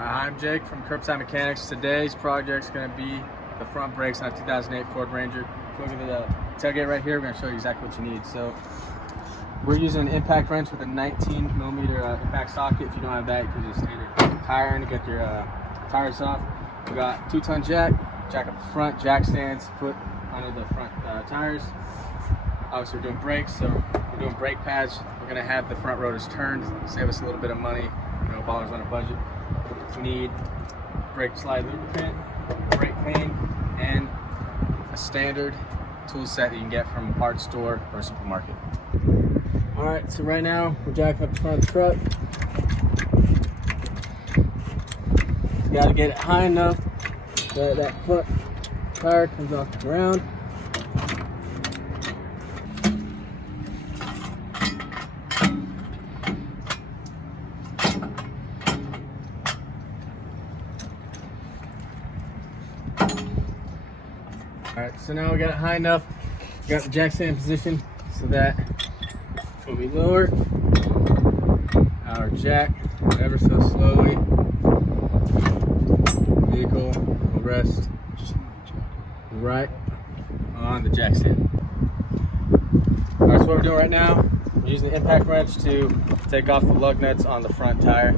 I'm Jake from Curbside Mechanics. Today's project is going to be the front brakes on a 2008 Ford Ranger. If you look at the tailgate right here, we're going to show you exactly what you need. So we're using an impact wrench with a 19mm impact socket. If you don't have that, you can just stand it tire in to get your tires off. We got 2-ton jack up the front, jack stands put under the front tires. Obviously we're doing brakes, so we're doing brake pads. We're going to have the front rotors turned, save us a little bit of money, $ballers on a budget. We need brake slide lubricant, brake clean, and a standard tool set that you can get from a parts store or a supermarket. Alright, so right now we're jacking up the front of the truck. You got to get it high enough that that front tire comes off the ground. Alright, so now we got it high enough. We got the jack stand in position so that when we lower our jack ever so slowly, the vehicle will rest right on the jack stand. Alright, so what we're doing right now, we're using the impact wrench to take off the lug nuts on the front tire.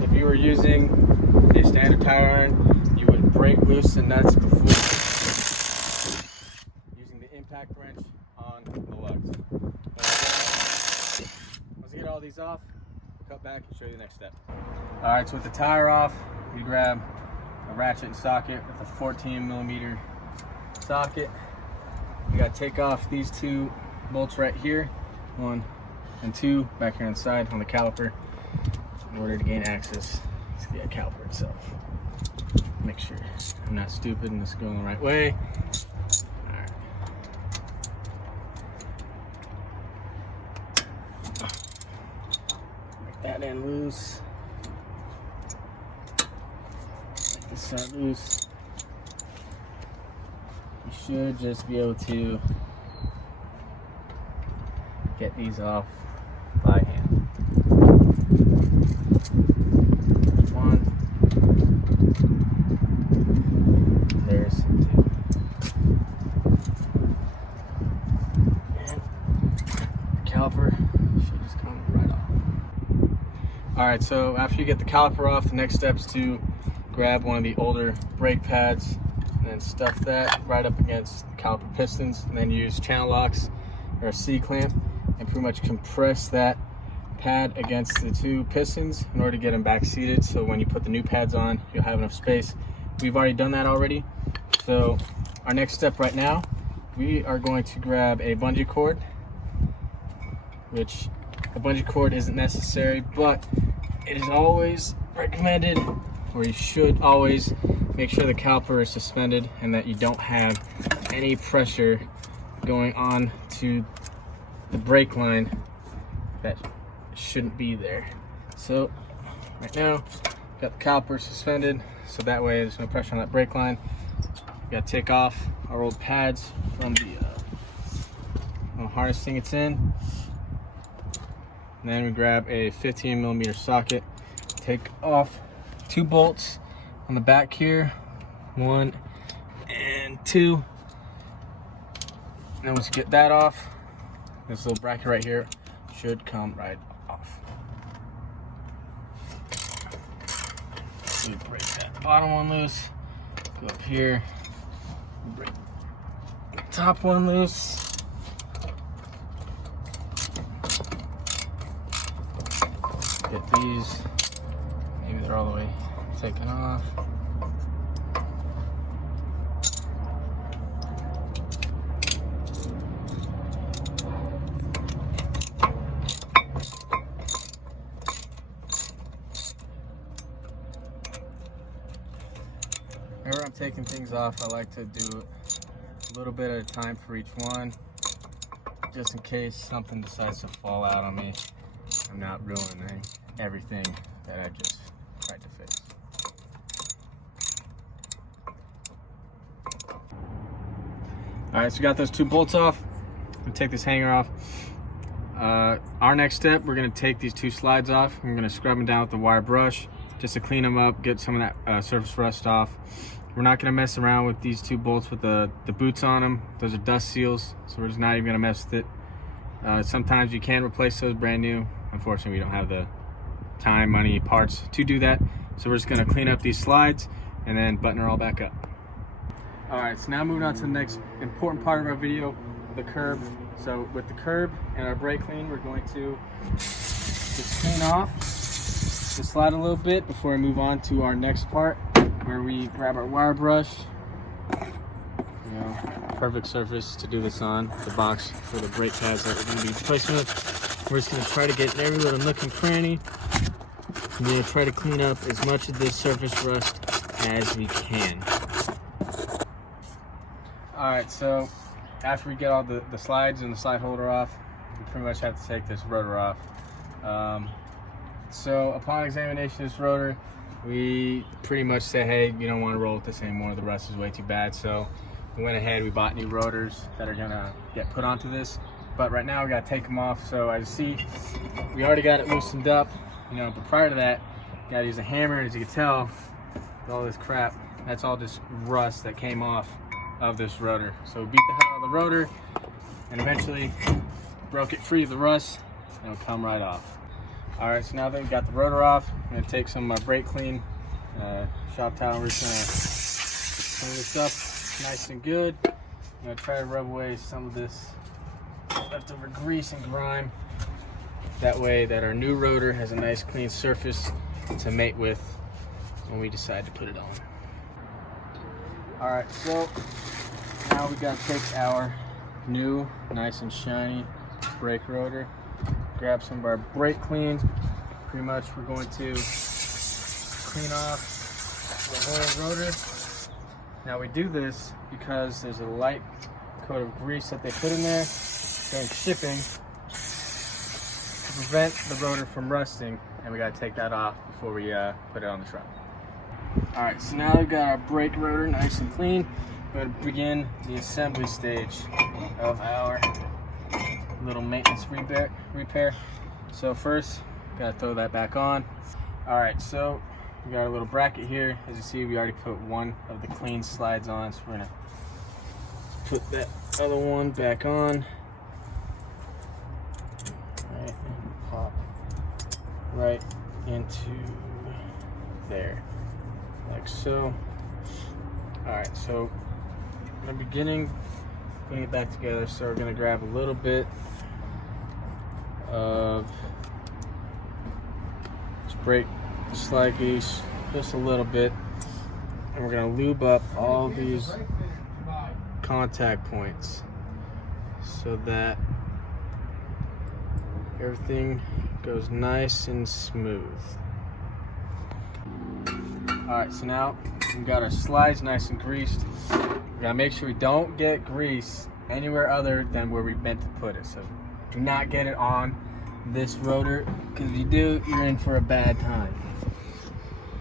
If you were using a standard tire iron, you would break loose the nuts before using the impact wrench on the lugs. Once you get all these off, we'll cut back and show you the next step. Alright, so with the tire off, we grab a ratchet and socket with a 14mm socket. We got to take off these two bolts right here, 1 and 2 back here on the side on the caliper, in order to gain access to the caliper itself. Make sure I'm not stupid and this is going the right way. Alright. Make that end loose. Make this side loose. You should just be able to get these off by hand. One. There's 2. And the caliper should just come right off. Alright, so after you get the caliper off, the next step is to grab one of the older brake pads and then stuff that right up against the caliper pistons, and then use channel locks or a C-clamp and pretty much compress that pad against the 2 pistons in order to get them back seated, so when you put the new pads on, you'll have enough space. We've already done that already. So our next step right now, we are going to grab a bungee cord, which a bungee cord isn't necessary, but it is always recommended, or you should always make sure the caliper is suspended and that you don't have any pressure going on to the brake line that shouldn't be there. So right now, got the caliper suspended, so that way there's no pressure on that brake line. We got to take off our old pads from the harness thing it's in. And then we grab a 15mm socket, take off 2 bolts on the back here, 1 and 2. And then once you get that off, this little bracket right here should come right off. So break that bottom one loose, go up here, break the top one loose. Get these, maybe they're all the way taken off. Whenever I'm taking things off, I like to do a little bit at a time for each one, just in case something decides to fall out on me. I'm not ruining everything that I just tried to fix. Alright, so we got those 2 bolts off. I'm gonna take this hanger off. Our next step, we're going to take these two slides off. I'm going to scrub them down with the wire brush. just to clean them up, get some of that surface rust off. We're not gonna mess around with these two bolts with the boots on them. Those are dust seals, so we're just not even gonna mess with it. Sometimes you can replace those brand new. Unfortunately, we don't have the time, money, parts to do that. So we're just gonna clean up these slides and then button her all back up. All right, so now moving on to the next important part of our video, the curb. So with the curb and our brake clean, we're going to just clean off the slide a little bit before we move on to our next part, where we grab our wire brush. You know, perfect surface to do this on, the box for the brake pads that we're going to be replacing with. We're just going to try to get every little nook and cranny. I'm going to try to clean up as much of this surface rust as we can. Alright, so after we get all the slides and the slide holder off, we pretty much have to take this rotor off. So upon examination of this rotor, we pretty much said, hey, you don't want to roll with this anymore, the rust is way too bad. So we went ahead, we bought new rotors that are going to get put onto this. But right now we got to take them off. So as you see, we already got it loosened up, you know, but prior to that, you got to use a hammer. As you can tell, with all this crap, that's all just rust that came off of this rotor. So we beat the hell out of the rotor and eventually broke it free of the rust, and it'll come right off. All right, so now that we got the rotor off, I'm gonna take some brake clean shop towel. We're just gonna clean this up nice and good. I'm gonna try to rub away some of this leftover grease and grime. That way that our new rotor has a nice clean surface to mate with when we decide to put it on. All right, so now we gotta take our new, nice and shiny brake rotor, grab some of our brake clean. Pretty much we're going to clean off the whole rotor. Now we do this because there's a light coat of grease that they put in there during shipping to prevent the rotor from rusting, and we gotta take that off before we put it on the truck. All right, so now we've got our brake rotor nice and clean. We're going to begin the assembly stage of our little maintenance repair. So first, got to throw that back on. All right, so we got our little bracket here. As you see, we already put one of the clean slides on, so we're going to put that other one back on. All right, and pop right into there, like so. All right, so in the beginning, putting it back together, so we're gonna grab a little bit of brake slide grease, just a little bit, and we're gonna lube up all these contact points so that everything goes nice and smooth. All right, so now we got our slides nice and greased. We gotta make sure we don't get grease anywhere other than where we meant to put it. So do not get it on this rotor, because if you do, you're in for a bad time.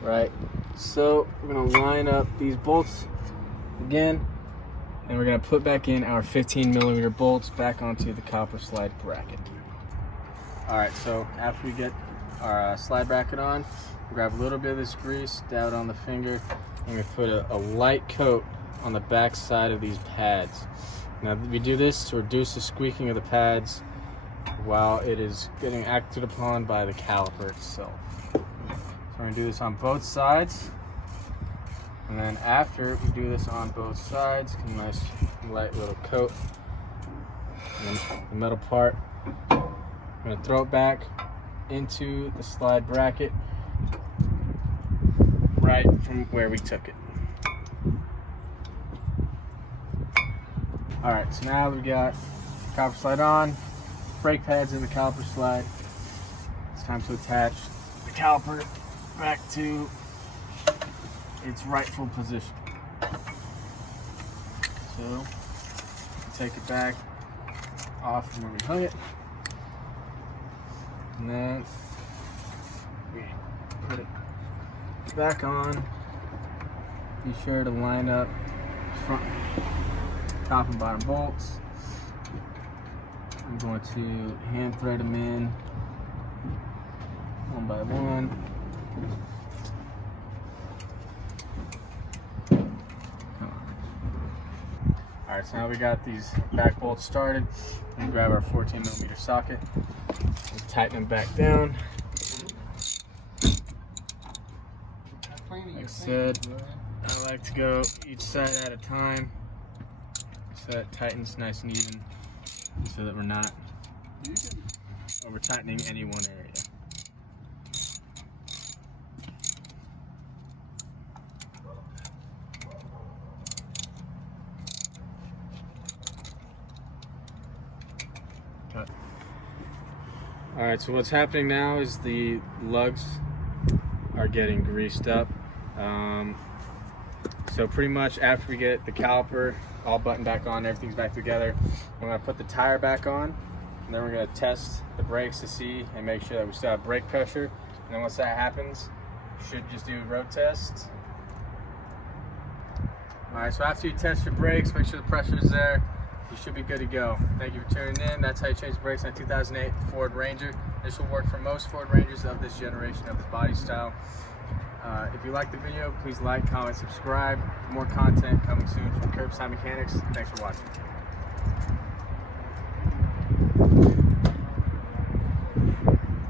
Right? So we're gonna line up these bolts again, and we're gonna put back in our 15mm bolts back onto the copper slide bracket. All right, so after we get our slide bracket on, grab a little bit of this grease, dab it on the finger, and we put a light coat on the back side of these pads. Now we do this to reduce the squeaking of the pads while it is getting acted upon by the caliper itself. So we're gonna do this on both sides, and then after we do this on both sides, get a nice light little coat. And then the metal part, I'm gonna throw it back into the slide bracket right from where we took it. All right, so now we got copper slide on, brake pads in the caliper slide. It's time to attach the caliper back to its rightful position. So take it back off from where we hung it, and then we put it back on. Be sure to line up front, top and bottom bolts. I'm going to hand thread them in one by one. Alright, so now we got these back bolts started. We can grab our 14mm socket and tighten them back down. Like I said, I like to go each side at a time so that it tightens nice and even, so that we're not over tightening any one area. Alright, so what's happening now is the lugs are getting greased up. So pretty much after we get the caliper all buttoned back on, everything's back together, I'm going to put the tire back on, and then we're going to test the brakes to see and make sure that we still have brake pressure. And then once that happens, you should just do a road test. Alright, so after you test your brakes, make sure the pressure is there, you should be good to go. Thank you for tuning in. That's how you change the brakes on a 2008 Ford Ranger. This will work for most Ford Rangers of this generation, of this body style. If you like the video, please like, comment, subscribe. For more content coming soon from Curbside Mechanics. Thanks for watching.